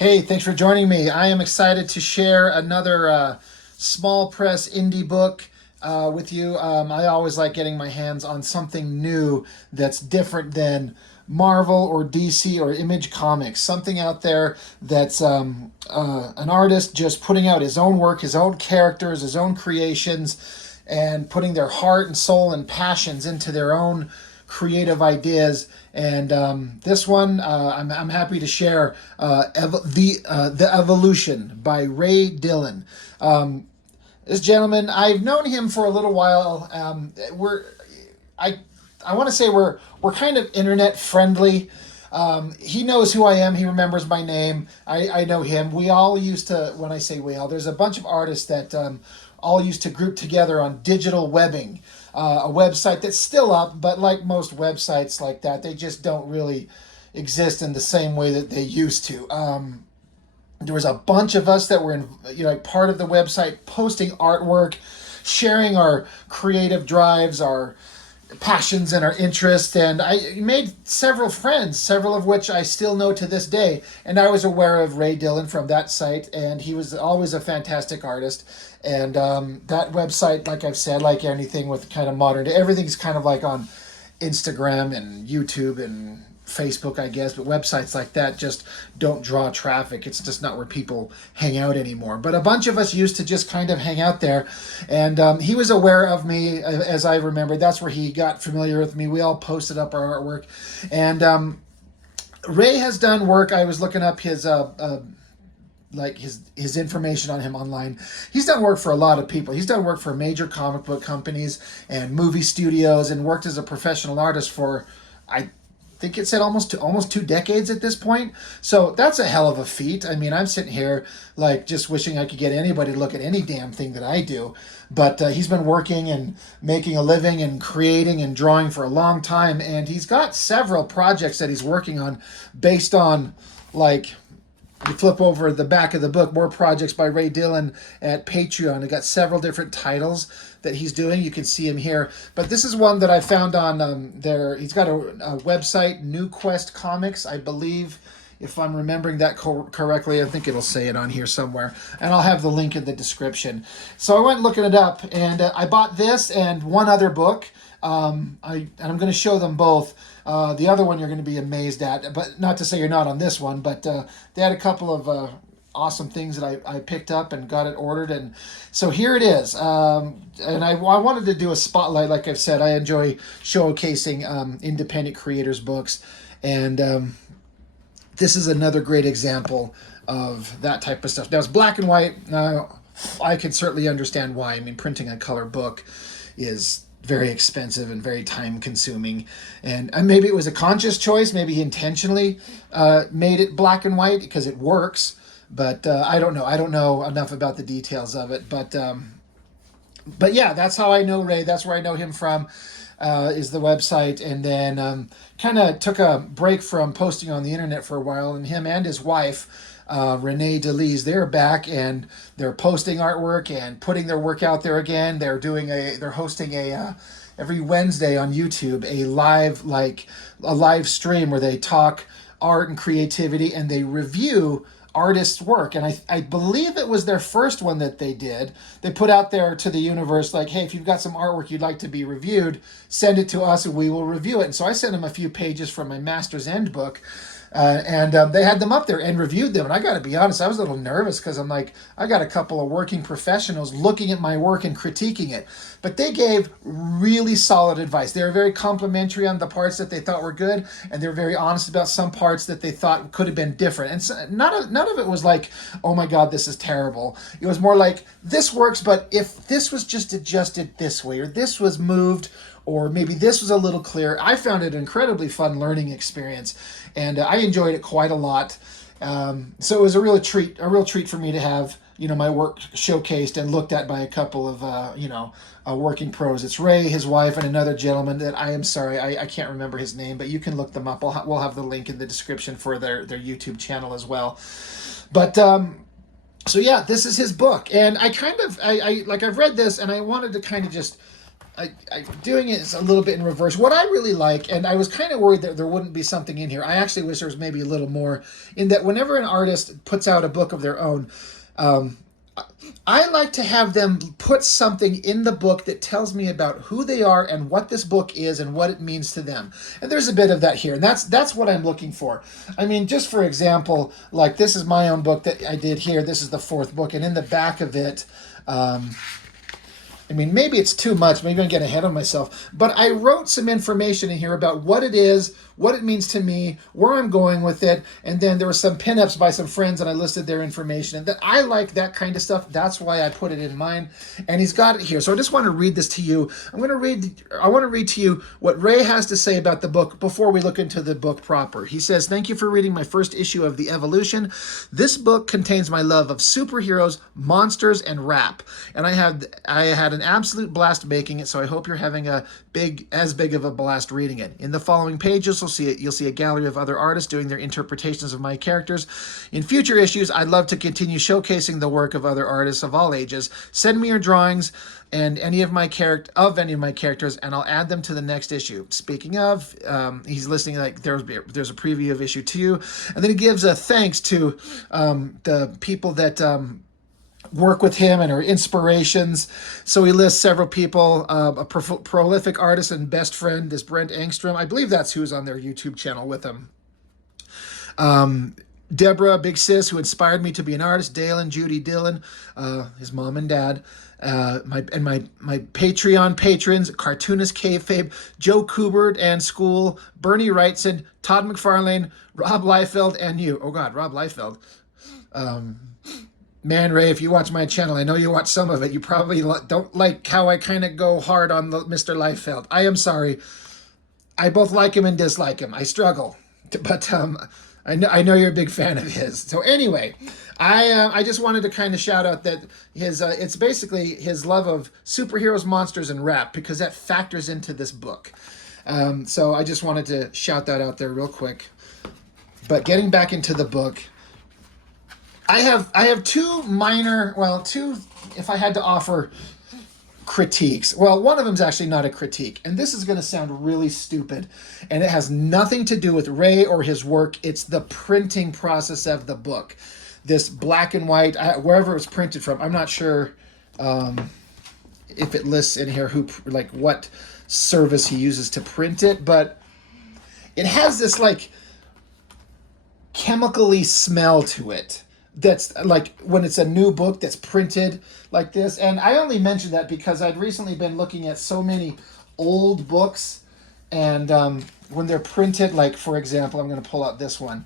Hey, thanks for joining me. I am excited to share another small press indie book with you. I always like getting my hands on something new that's different than Marvel or DC or Image Comics. Something out there that's an artist just putting out his own work, his own characters, his own creations, and putting their heart and soul and passions into their own creative ideas. And this one, I'm happy to share the Evolution by Ray Dillon. This gentleman, I've known him for a little while. I I want to say we're kind of internet friendly. He knows who I am. He remembers my name. I know him. We all used to, when I say we all, there's a bunch of artists that all used to group together on digital webbing, a website that's still up, but like most websites like that, they just don't really exist in the same way that they used to. There was a bunch of us that were in, like part of the website, posting artwork, sharing our creative drives, our passions and our interests, and I made several friends, several of which I still know to this day. And I was aware of Ray Dillon from that site, and he was always a fantastic artist. And that website, like I've said, like anything with kind of modern, everything's kind of like on Instagram and YouTube and Facebook, I guess, but websites like that just don't draw traffic. It's just not where people hang out anymore. But a bunch of us used to just kind of hang out there, and he was aware of me, as I remember. That's where he got familiar with me. We all posted up our artwork, and Ray has done work. I was looking up his like his information on him online. He's done work for a lot of people. He's done work for major comic book companies and movie studios, and worked as a professional artist for, I think it said almost 2 decades at this point. So that's a hell of a feat. I mean, I'm sitting here like just wishing I could get anybody to look at any damn thing that I do. But he's been working and making a living and creating and drawing for a long time, and he's got several projects that he's working on based on, like, you flip over the back of the book, more projects by Ray Dillon at Patreon. I got several different titles that he's doing. You can see him here. But this is one that I found on there. He's got a website, New Quest Comics, I believe. If I'm remembering that correctly, I think it'll say it on here somewhere. And I'll have the link in the description. So I went looking it up, and I bought this and one other book. I'm going to show them both. The other one you're going to be amazed at, but not to say you're not on this one, but they had a couple of awesome things that I picked up and got it ordered. And so here it is. And I wanted to do a spotlight. Like I've said, I enjoy showcasing independent creators' books. And this is another great example of that type of stuff. Now, it's black and white. Now, I can certainly understand why. I mean, printing a color book is very expensive and very time consuming, and maybe it was a conscious choice. Maybe he intentionally made it black and white because it works, but I don't know enough about the details of it. But yeah, that's how I know Ray. That's where I know him from, is the website. And then kind of took a break from posting on the internet for a while, and him and his wife, Ray Dillons, they're back, and they're posting artwork and putting their work out there again. They're hosting a every Wednesday on YouTube, a live stream where they talk art and creativity, and they review artists' work. And I believe it was their first one that they did. They put out there to the universe, like, hey, if you've got some artwork you'd like to be reviewed, send it to us and we will review it. And so I sent them a few pages from my Master's End book. And they had them up there and reviewed them. And I got to be honest, I was a little nervous because I'm like, I got a couple of working professionals looking at my work and critiquing it. But they gave really solid advice. They were very complimentary on the parts that they thought were good, and they were very honest about some parts that they thought could have been different. And so, none of it was like, oh my God, this is terrible. It was more like, this works, but if this was just adjusted this way, or this was moved, or maybe this was a little clearer. I found it an incredibly fun learning experience, and I enjoyed it quite a lot. So it was a real treat for me to have, my work showcased and looked at by a couple of, working pros. It's Ray, his wife, and another gentleman that I am sorry, I can't remember his name, but you can look them up. We'll have the link in the description for their YouTube channel as well. But so yeah, this is his book, and I I've read this, and I wanted to kind of just doing it is a little bit in reverse. What I really like, and I was kind of worried that there wouldn't be something in here. I actually wish there was maybe a little more, in that whenever an artist puts out a book of their own, um, I like to have them put something in the book that tells me about who they are and what this book is and what it means to them. And there's a bit of that here, and that's what I'm looking for. I mean, just for example, like this is my own book that I did here. This is the 4th book, and in the back of it, I mean, maybe it's too much. Maybe I'm getting ahead of myself. But I wrote some information in here about what it is, what it means to me, where I'm going with it. And then there were some pinups by some friends, and I listed their information. And that I like that kind of stuff. That's why I put it in mine. And he's got it here. So I just want to read this to you. I want to read to you what Ray has to say about the book before we look into the book proper. He says, "Thank you for reading my first issue of The Evolution. This book contains my love of superheroes, monsters, and rap. And I had an absolute blast making it, so I hope you're having as big of a blast reading it. In the following pages, you'll see a gallery of other artists doing their interpretations of my characters. In future issues, I'd love to continue showcasing the work of other artists of all ages. Send me your drawings and any of my characters, and I'll add them to the next issue." Speaking of, he's listing like there's a preview of issue 2, and then he gives a thanks to the people that work with him and are inspirations. So he lists several people, a prolific artist and best friend, this Brent Engstrom. I believe that's who's on their YouTube channel with him. Deborah, big sis, who inspired me to be an artist. Dalen, Judy Dillon, his mom and dad. My Patreon patrons, cartoonist Kayfabe, Joe Kubert and School, Bernie Wrightson, Todd McFarlane, Rob Liefeld, and you. Oh God, Rob Liefeld. Man, Ray, if you watch my channel, I know you watch some of it. You probably don't like how I kind of go hard on Mr. Liefeld. I am sorry. I both like him and dislike him. I struggle, but I know you're a big fan of his. So anyway, I just wanted to kind of shout out that his it's basically his love of superheroes, monsters, and rap, because that factors into this book. So I just wanted to shout that out there real quick. But getting back into the book, I have two, if I had to offer critiques. Well, one of them is actually not a critique, and this is going to sound really stupid, and it has nothing to do with Ray or his work. It's the printing process of the book. This black and white, wherever it was printed from, I'm not sure if it lists in here what service he uses to print it, but it has this like chemically smell to it. That's like when it's a new book that's printed like this. And I only mention that because I'd recently been looking at so many old books, and when they're printed, like for example, I'm going to pull out this one.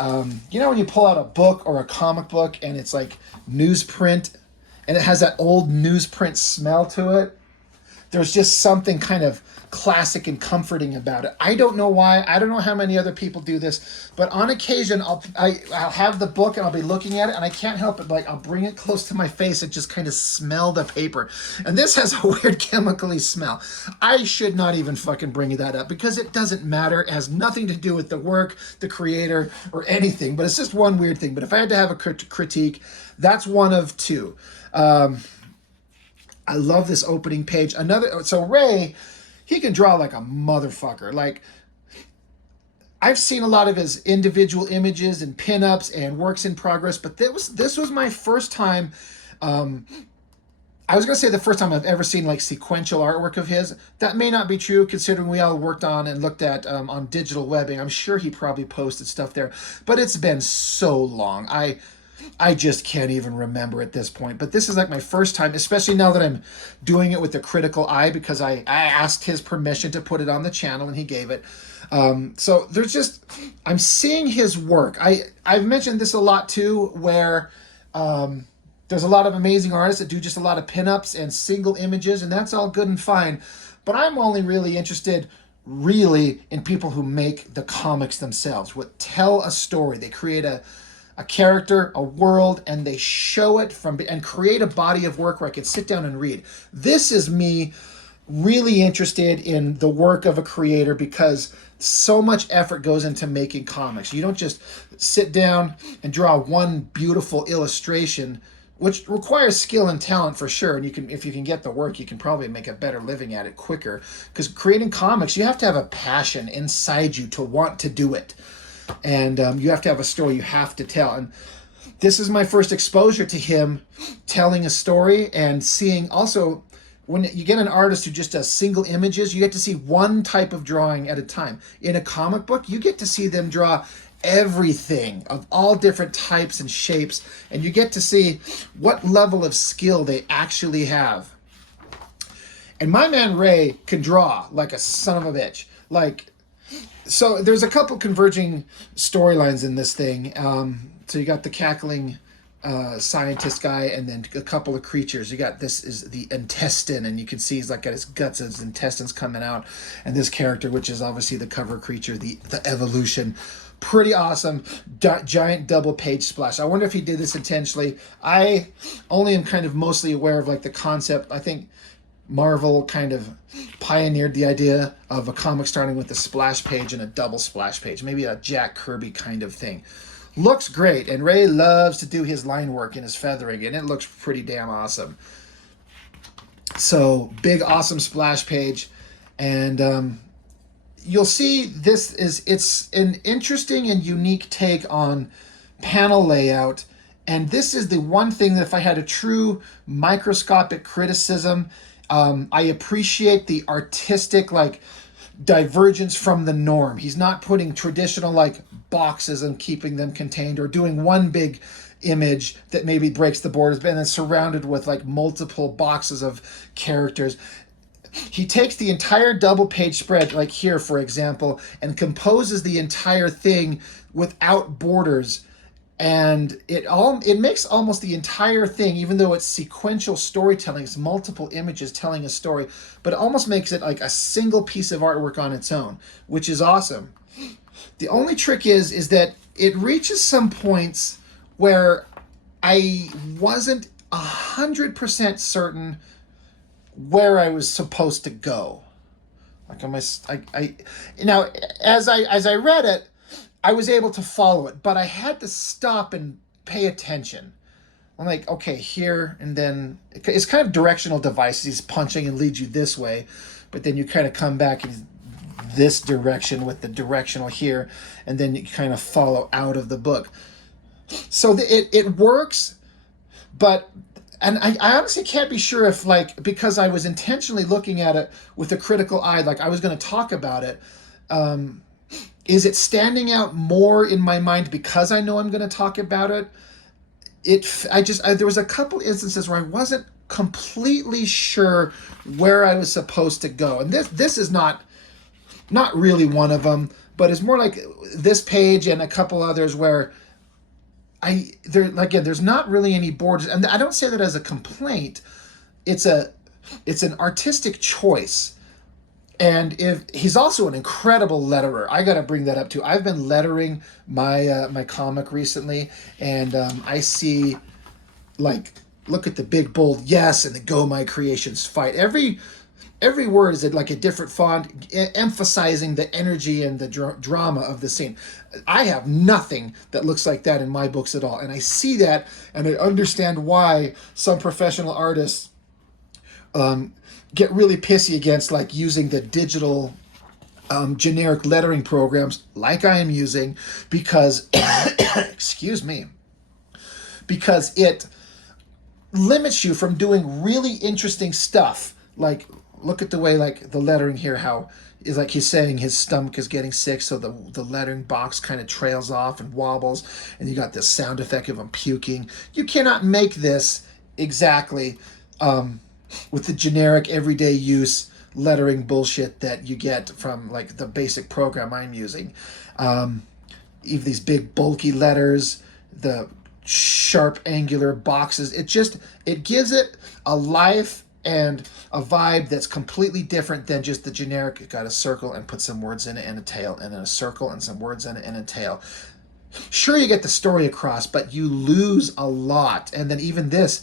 You know when you pull out a book or a comic book and it's like newsprint and it has that old newsprint smell to it? There's just something kind of classic and comforting about it. I don't know why. I don't know how many other people do this, but on occasion I'll have the book and I'll be looking at it and I can't help it. Like I'll bring it close to my face and just kind of smell the paper. And this has a weird chemically smell. I should not even fucking bring that up because it doesn't matter. It has nothing to do with the work, the creator, or anything. But it's just one weird thing. But if I had to have a critique, that's one of two. I love this opening page. So Ray, he can draw like a motherfucker. Like, I've seen a lot of his individual images and pinups and works in progress, but this was my first time. I was going to say the first time I've ever seen like sequential artwork of his. That may not be true considering we all worked on and looked at on digital webbing. I'm sure he probably posted stuff there, but it's been so long. I just can't even remember at this point. But this is like my first time, especially now that I'm doing it with a critical eye, because I asked his permission to put it on the channel and he gave it. So I'm seeing his work. I've mentioned this a lot too, where there's a lot of amazing artists that do just a lot of pinups and single images, and that's all good and fine. But I'm only really interested in people who make the comics themselves, what tell a story. They create a character, a world, and they show it and create a body of work where I can sit down and read. This is me really interested in the work of a creator because so much effort goes into making comics. You don't just sit down and draw one beautiful illustration which requires skill and talent for sure. And you can, if you can get the work, you can probably make a better living at it quicker. Because creating comics, you have to have a passion inside you to want to do it, and you have to have a story you have to tell. And this is my first exposure to him telling a story, and seeing also, when you get an artist who just does single images, you get to see one type of drawing at a time. In a comic book, you get to see them draw everything of all different types and shapes, and you get to see what level of skill they actually have. And my man Ray can draw like a son of a bitch. So there's a couple converging storylines in this thing. So you got the cackling scientist guy, and then a couple of creatures. You got, this is the intestine, and you can see he's like got his guts and his intestines coming out. And this character, which is obviously the cover creature, the evolution. Pretty awesome. Giant double page splash. I wonder if he did this intentionally. I only am kind of mostly aware of like the concept. I think Marvel kind of pioneered the idea of a comic starting with a splash page and a double splash page. Maybe a Jack Kirby kind of thing. Looks great, and Ray loves to do his line work and his feathering, and it looks pretty damn awesome. So, big, awesome splash page, and you'll see it's an interesting and unique take on panel layout, and this is the one thing that if I had a true microscopic criticism, I appreciate the artistic, divergence from the norm. He's not putting traditional boxes and keeping them contained, or doing one big image that maybe breaks the borders, but then surrounded with multiple boxes of characters. He takes the entire double page spread, like here for example, and composes the entire thing without borders. And it makes almost the entire thing, even though it's sequential storytelling, it's multiple images telling a story, but it almost makes it like a single piece of artwork on its own, which is awesome. The only trick is that it reaches some points where I wasn't 100% certain where I was supposed to go. Now, as I read it, I was able to follow it, but I had to stop and pay attention. I'm like, okay, here, and then it's kind of directional devices. He's punching and leads you this way, but then you kind of come back in this direction with the directional here, and then you kind of follow out of the book. So it works, but, and I honestly can't be sure if because I was intentionally looking at it with a critical eye, I was going to talk about it, is it standing out more in my mind because I know I'm going to talk about it? There was a couple instances where I wasn't completely sure where I was supposed to go, and this is not really one of them, but it's more like this page and a couple others where there's not really any borders, and I don't say that as a complaint. It's an artistic choice. And if he's also an incredible letterer, I got to bring that up too. I've been lettering my comic recently, and I see look at the big bold yes and the Go My Creations fight. Every word is like a different font, emphasizing the energy and the drama of the scene. I have nothing that looks like that in my books at all, and I see that, and I understand why some professional artists get really pissy against using the digital generic lettering programs like I am using, because excuse me, because it limits you from doing really interesting stuff. Look at the way the lettering here, how is he's saying his stomach is getting sick, so the lettering box kind of trails off and wobbles, and you got this sound effect of him puking. You cannot make this exactly with the generic everyday use lettering bullshit that you get from the basic program I'm using. Even these big bulky letters, the sharp angular boxes, it gives it a life and a vibe that's completely different than just the generic, got a circle and put some words in it and a tail, and then a circle and some words in it and a tail. Sure, you get the story across, but you lose a lot. And then even this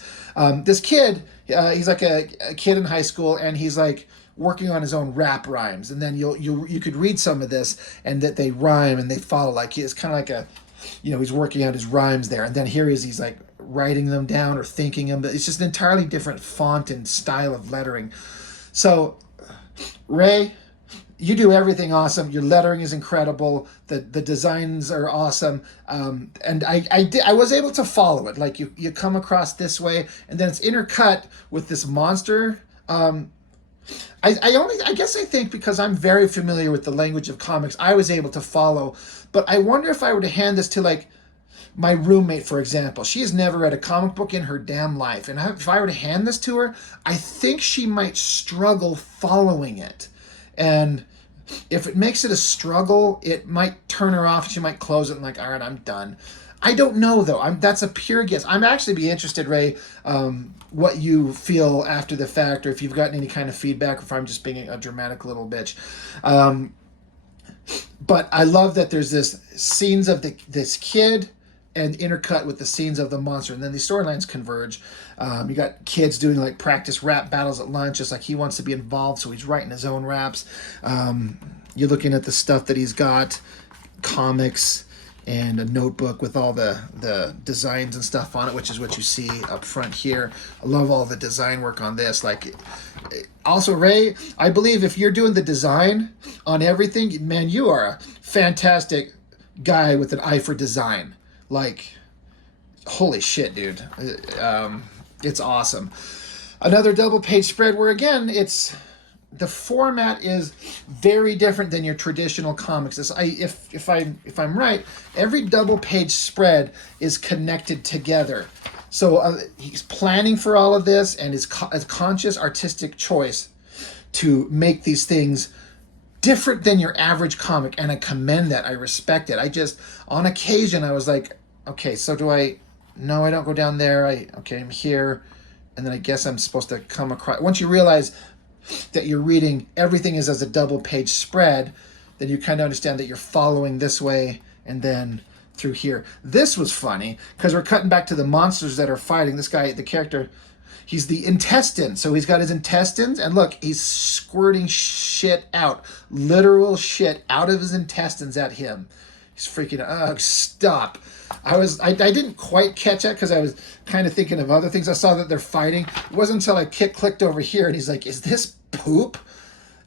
kid, he's like a kid in high school, and he's working on his own rap rhymes. And then you could read some of this, and that they rhyme and they follow. It's kind of he's working out his rhymes there. And then here he's writing them down or thinking them, but it's just an entirely different font and style of lettering. So, Ray, you do everything awesome. Your lettering is incredible. The designs are awesome. And I was able to follow it. Like you come across this way, and then it's intercut with this monster. I guess I think because I'm very familiar with the language of comics, I was able to follow. But I wonder if I were to hand this to like my roommate, for example. She has never read a comic book in her damn life, and if I were to hand this to her, I think she might struggle following it. And if it makes it a struggle, it might turn her off. She might close it and like, all right, I'm done. I don't know though. That's a pure guess. I'm actually be interested, Ray, what you feel after the fact, or if you've gotten any kind of feedback, or if I'm just being a dramatic little bitch. But I love that there's this scenes of this kid and intercut with the scenes of the monster, and then these storylines converge. You got kids doing like practice rap battles at lunch, just like he wants to be involved, so he's writing his own raps. You're looking at the stuff that he's got, comics and a notebook with all the designs and stuff on it, which is what you see up front here. I love all the design work on this. Like, also, Ray, I believe if you're doing the design on everything, man, you are a fantastic guy with an eye for design. Like, holy shit, dude. It's awesome. Another double page spread where, again, the format is very different than your traditional comics. If I'm right, every double page spread is connected together. So he's planning for all of this, and his conscious artistic choice to make these things different than your average comic, and I commend that. I respect it. On occasion, I was like, okay, so no, I don't go down there. I'm here, and then I guess I'm supposed to come across. Once you realize that you're reading everything is as a double page spread, then you kind of understand that you're following this way and then through here. This was funny because we're cutting back to the monsters that are fighting. This guy, the character, he's the intestine. So he's got his intestines, and look, he's squirting shit out, literal shit out of his intestines at him. He's freaking out. Stop. I didn't quite catch that because I was kind of thinking of other things. I saw that they're fighting. It wasn't until I clicked over here, and he's like, is this poop?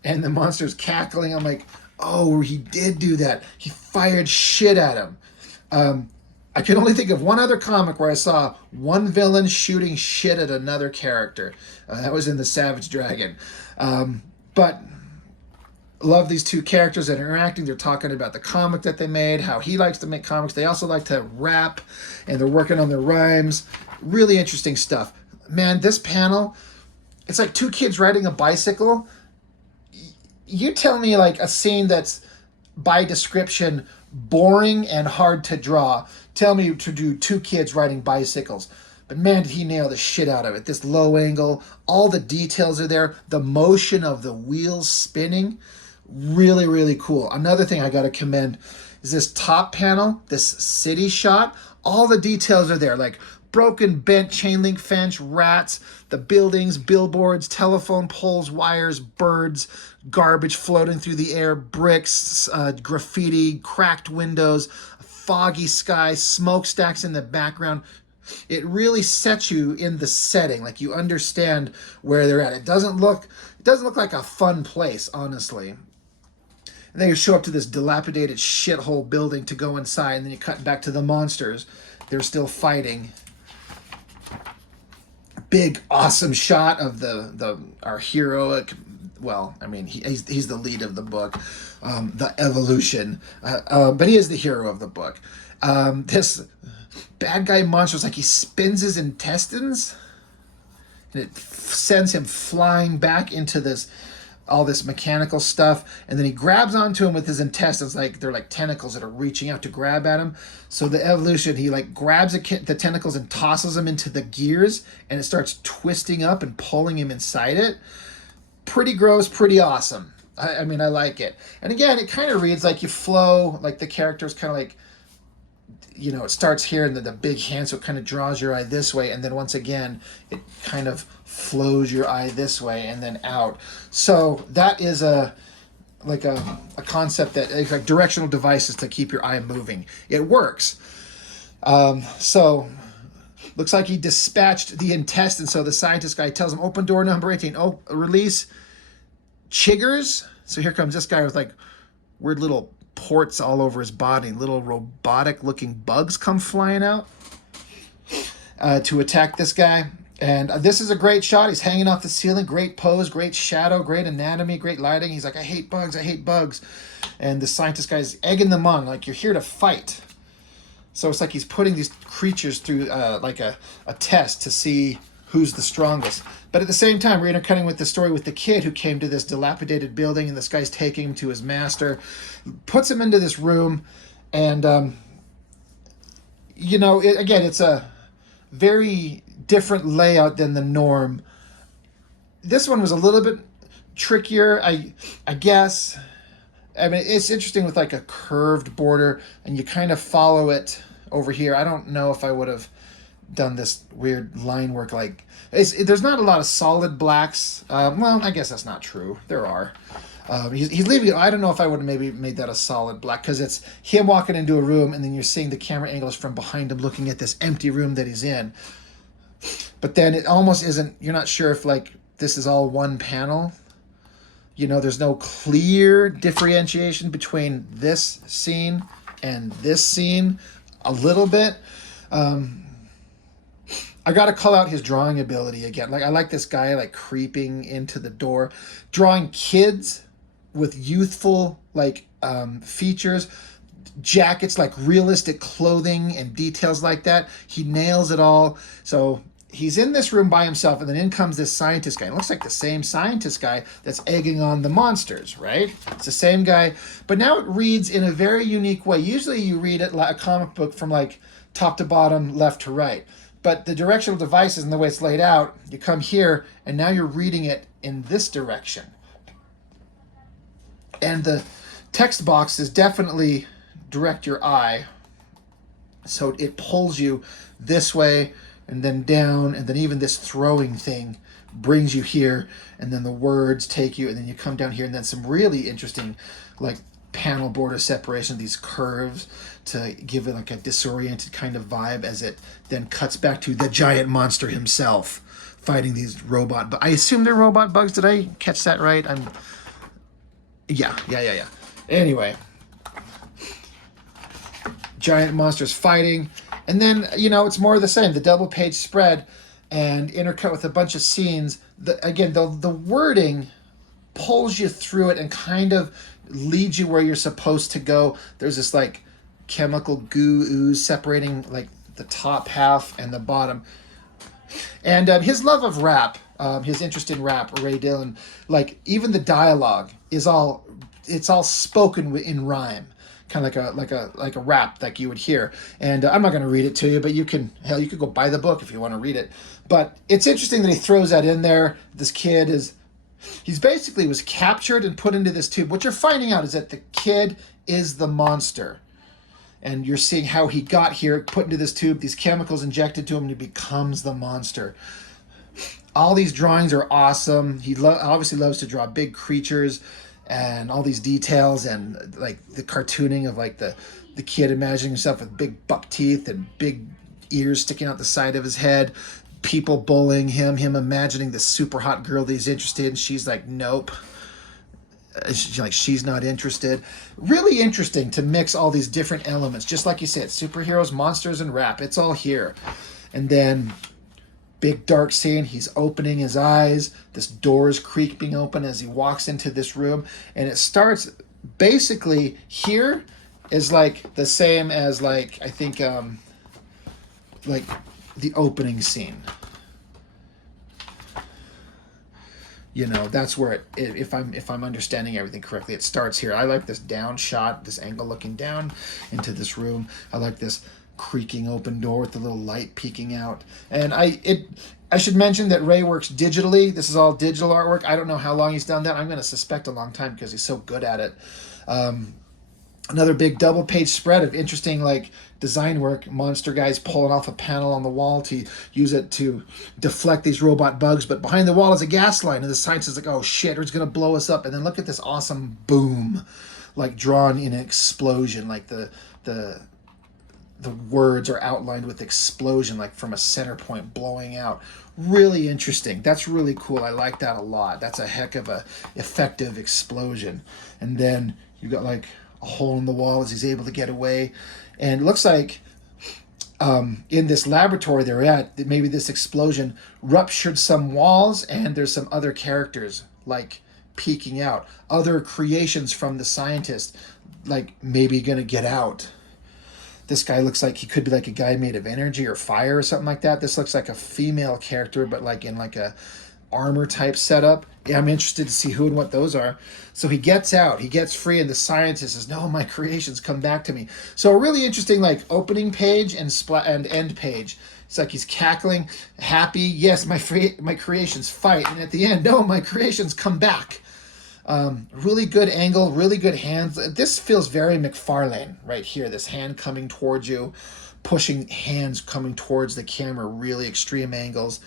And the monster's cackling. I'm like, oh, he did do that. He fired shit at him. I can only think of one other comic where I saw one villain shooting shit at another character. That was in The Savage Dragon. But love these two characters that are interacting. They're talking about the comic that they made, how he likes to make comics. They also like to rap, and they're working on their rhymes. Really interesting stuff. Man, this panel, it's like two kids riding a bicycle. You tell me like a scene that's by description boring and hard to draw. Tell me to do two kids riding bicycles. But man, did he nail the shit out of it. This low angle, all the details are there. The motion of the wheels spinning, really, really cool. Another thing I got to commend is this top panel, this city shot. All the details are there, like broken, bent chain link fence, rats, the buildings, billboards, telephone poles, wires, birds, garbage floating through the air, bricks, graffiti, cracked windows, foggy sky, smokestacks in the background. It really sets you in the setting, like you understand where they're at. It doesn't look like a fun place, honestly. And then you show up to this dilapidated shithole building to go inside, and then you cut back to the monsters. They're still fighting. Big, awesome shot of our hero. Well, I mean, he's the lead of the book, the evolution. But he is the hero of the book. This bad guy monster is like he spins his intestines, and it sends him flying back into all this mechanical stuff, and then he grabs onto him with his intestines, like they're like tentacles that are reaching out to grab at him. So the evolution, he like grabs the tentacles and tosses them into the gears, and it starts twisting up and pulling him inside it. Pretty gross, pretty awesome. I mean, I like it. And again, it kind of reads like you flow, like the character's kind of like, it starts here and then the big hand, so it kind of draws your eye this way, and then once again it kind of flows your eye this way and then out. So that is a concept that it's like directional devices to keep your eye moving. It works. So Looks like he dispatched the intestine. So the scientist guy tells him, open door number 18. Oh, release chiggers. So here comes this guy with like weird little ports all over his body. Little robotic looking bugs come flying out to attack this guy. And this is a great shot. He's hanging off the ceiling. Great pose, great shadow, great anatomy, great lighting. He's like, I hate bugs, I hate bugs. And the scientist guy's egging them on, like, you're here to fight. So it's like he's putting these creatures through like a test to see who's the strongest. But at the same time, we're intercutting with the story with the kid who came to this dilapidated building, and this guy's taking him to his master, puts him into this room, and, you know, again, it's a very different layout than the norm. This one was a little bit trickier, I guess. I mean, it's interesting with like a curved border, and you kind of follow it over here. I don't know if I would have done this weird line work. Like, there's not a lot of solid blacks. Well, I guess that's not true. There are. He's leaving it. I don't know if I would have maybe made that a solid black, because it's him walking into a room, and then you're seeing the camera angles from behind him looking at this empty room that he's in. But then it almost isn't, you're not sure if like this is all one panel. You know, there's no clear differentiation between this scene and this scene a little bit. I got to call out his drawing ability again. Like, I like this guy like creeping into the door, drawing kids with youthful like features, jackets, like realistic clothing and details like that. He nails it all. So he's in this room by himself, and then in comes this scientist guy. It looks like the same scientist guy that's egging on the monsters, right? It's the same guy, but now it reads in a very unique way. Usually you read it like a comic book from like top to bottom, left to right. But the directional devices and the way it's laid out, you come here, and now you're reading it in this direction. And the text box is definitely direct your eye. So it pulls you this way, and then down, and then even this throwing thing brings you here, and then the words take you, and then you come down here, and then some really interesting like panel border separation, these curves to give it like a disoriented kind of vibe as it then cuts back to the giant monster himself fighting these robot, but I assume they're robot bugs. Did I catch that right? Yeah. Anyway, giant monsters fighting. And then, you know, it's more of the same. The double page spread and intercut with a bunch of scenes. The wording pulls you through it and kind of leads you where you're supposed to go. There's this like chemical goo ooze separating like the top half and the bottom. And his love of rap, his interest in rap, Ray Dillon, like even the dialogue is all spoken in rhyme. Kind of like a rap like you would hear. And I'm not going to read it to you, but you could go buy the book if you want to read it. But it's interesting that he throws that in there. This kid he's basically was captured and put into this tube. What you're finding out is that the kid is the monster. And you're seeing how he got here, put into this tube, these chemicals injected to him, and he becomes the monster. All these drawings are awesome. He obviously loves to draw big creatures and all these details, and like the cartooning of like the kid imagining himself with big buck teeth and big ears sticking out the side of his head, people bullying him imagining this super hot girl that he's interested in. She's like, nope. She's not interested. Really interesting to mix all these different elements. Just like you said, superheroes, monsters, and rap. It's all here. And then big dark scene. He's opening his eyes. This door is creaking open as he walks into this room. And it starts basically here is like the same as like, I think, like the opening scene. You know, that's where if I'm understanding everything correctly, it starts here. I like this down shot, this angle looking down into this room. I like this creaking open door with the little light peeking out. And I should mention that Ray works digitally. This is all digital artwork. I don't know how long he's done that. I'm going to suspect a long time because he's so good at it. Another big double page spread of interesting like design work. Monster guys pulling off a panel on the wall to use it to deflect these robot bugs, but behind the wall is a gas line, and the scientist is like, oh shit, it's gonna blow us up. And then look at this awesome boom, like drawn in an explosion, like the the words are outlined with explosion, like from a center point blowing out. Really interesting. That's really cool. I like that a lot. That's a heck of a effective explosion. And then you've got like a hole in the wall as he's able to get away. And it looks like in this laboratory they're at, maybe this explosion ruptured some walls, and there's some other characters like peeking out. Other creations from the scientist, like maybe gonna get out. This guy looks like he could be like a guy made of energy or fire or something like that. This looks like a female character, but like in like a armor type setup. Yeah, I'm interested to see who and what those are. So he gets out, he gets free, and the scientist says, "No, my creations, come back to me." So a really interesting like opening page and end page. It's like he's cackling, happy. Yes, my creations fight, and at the end, no, my creations come back. Really good angle, really good hands. This feels very McFarlane right here. This hand coming towards you, pushing hands coming towards the camera, really extreme angles.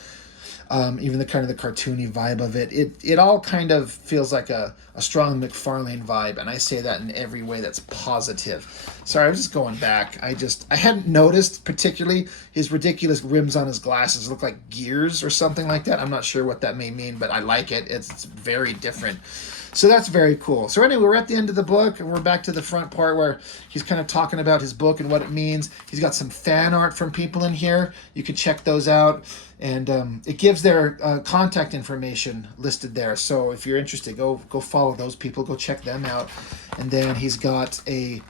Even the kind of the cartoony vibe of it. It all kind of feels like a strong McFarlane vibe, and I say that in every way that's positive. Sorry, I was just going back. I hadn't noticed particularly his ridiculous rims on his glasses look like gears or something like that. I'm not sure what that may mean, but I like it. It's very different. So that's very cool. So anyway, we're at the end of the book, and we're back to the front part where he's kind of talking about his book and what it means. He's got some fan art from people in here. You can check those out. And it gives their contact information listed there. So if you're interested, go follow those people. Go check them out. And then he's got a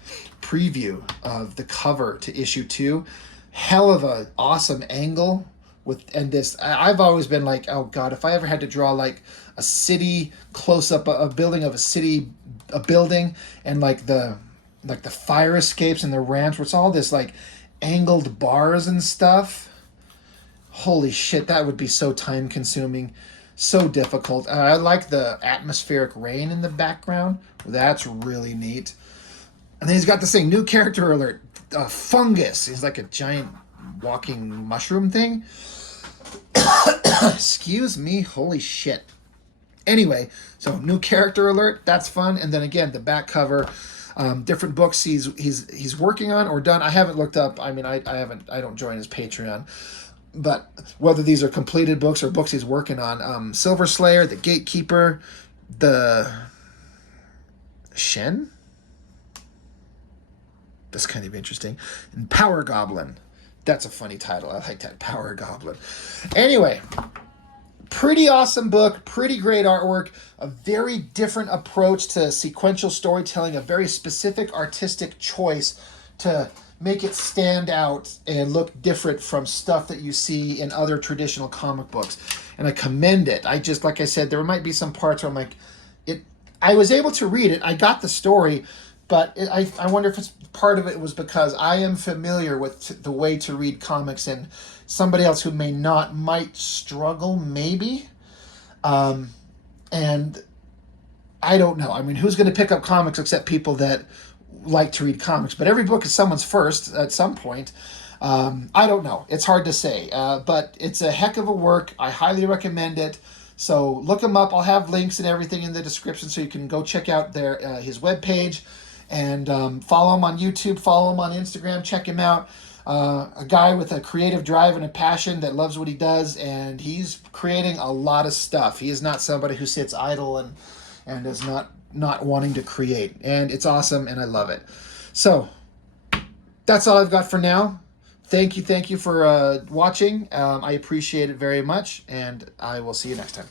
preview of the cover to issue 2. Hell of a awesome angle. And this, I've always been like, oh God, if I ever had to draw like a city close up, a building of a building, and like the fire escapes and the ramps, where it's all this like angled bars and stuff. Holy shit, that would be so time consuming, so difficult. I like the atmospheric rain in the background. That's really neat. And then he's got this thing, new character alert, fungus. He's like a giant walking mushroom thing. Excuse me, holy shit. Anyway, so new character alert, that's fun. And then again, the back cover, different books he's working on or done. I haven't looked up. I mean, I don't join his Patreon. But whether these are completed books or books he's working on, Silver Slayer, The Gatekeeper, the Shen? That's kind of interesting. And Power Goblin. That's a funny title. I like that, Power Goblin. Anyway, pretty awesome book, pretty great artwork, a very different approach to sequential storytelling, a very specific artistic choice to make it stand out and look different from stuff that you see in other traditional comic books. And I commend it. I just, like I said, there might be some parts where I'm like, I was able to read it. I got the story, but I wonder if it's part of it was because I am familiar with the way to read comics, and somebody else who may not might struggle, maybe. And I don't know. I mean, who's going to pick up comics except people that like to read comics? But every book is someone's first at some point. I don't know. It's hard to say. But it's a heck of a work. I highly recommend it. So look him up. I'll have links and everything in the description so you can go check out his webpage. And follow him on YouTube, follow him on Instagram, check him out. A guy with a creative drive and a passion that loves what he does, and he's creating a lot of stuff. He is not somebody who sits idle and is not wanting to create. And it's awesome, and I love it. So that's all I've got for now. Thank you for watching. I appreciate it very much, and I will see you next time.